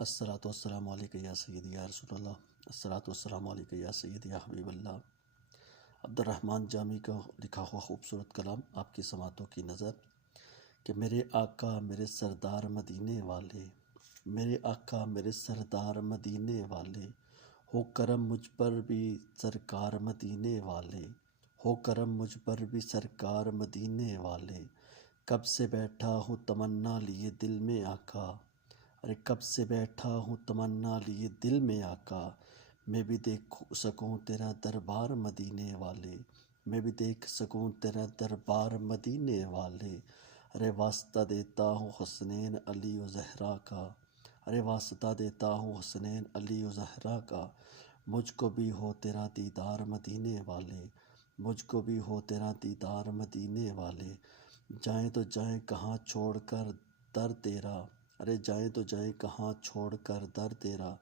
الصلاۃ والسلام علیکہ یا سیدی یا رسول اللہ، الصلاۃ والسلام علیکہ یا سیدی یا حبیب اللہ۔ عبد الرحمن جامی کا لکھا ہوا خوبصورت کلام آپ کی سماعتوں کی نظر کہ میرے آقا میرے سردار مدینے والے، میرے آقا میرے سردار مدینے والے، ہو کرم مجھ پر بھی سرکار مدینے والے، ہو کرم مجھ پر بھی سرکار مدینے والے، کب سے بیٹھا ہوں تمنا لیے دل میں آقا، ارے کب سے بیٹھا ہوں تمنا لیے دل میں آقا، میں بھی دیکھ سکوں تیرا دربار مدینے والے، میں بھی دیکھ سکوں تیرا دربار مدینے والے، ارے واسطہ دیتا ہوں حسنین علی و زہرا کا، ارے واسطہ دیتا ہوں حسنین علی و زہرا کا، مجھ کو بھی ہو تیرا دیدار مدینے والے، مجھ کو بھی ہو تیرا دیدار مدینے والے، جائیں تو جائیں کہاں چھوڑ کر در تیرا، ارے جائیں تو جائیں کہاں چھوڑ کر در تیرا،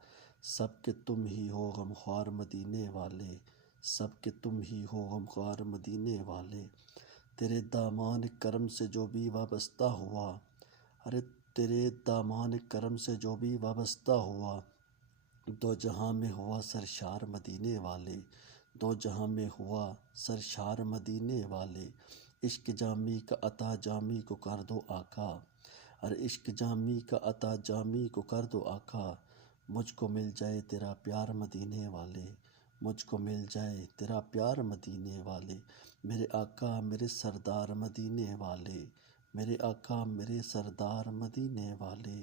سب کے تم ہی ہو غمخوار مدینے والے، سب کے تم ہی ہو غمخوار مدینے والے، تیرے دامان کرم سے جو بھی وابستہ ہوا، ارے تیرے دامان کرم سے جو بھی وابستہ ہوا، دو جہاں میں ہوا سرشار مدینے والے، دو جہاں میں ہوا سرشار مدینے والے، عشق جامی کا عطا جامی کو کر دو آقا، ارے عشق جامی کا عطا جامی کو کر دو آقا، مجھ کو مل جائے تیرا پیار مدینے والے، مجھ کو مل جائے تیرا پیار مدینے والے، میرے آقا میرے سردار مدینے والے، میرے آقا میرے سردار مدینے والے،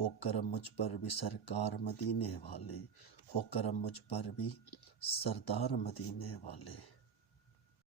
ہو کرم مجھ پر بھی سرکار مدینے والے، ہو کرم مجھ پر بھی سردار مدینے والے۔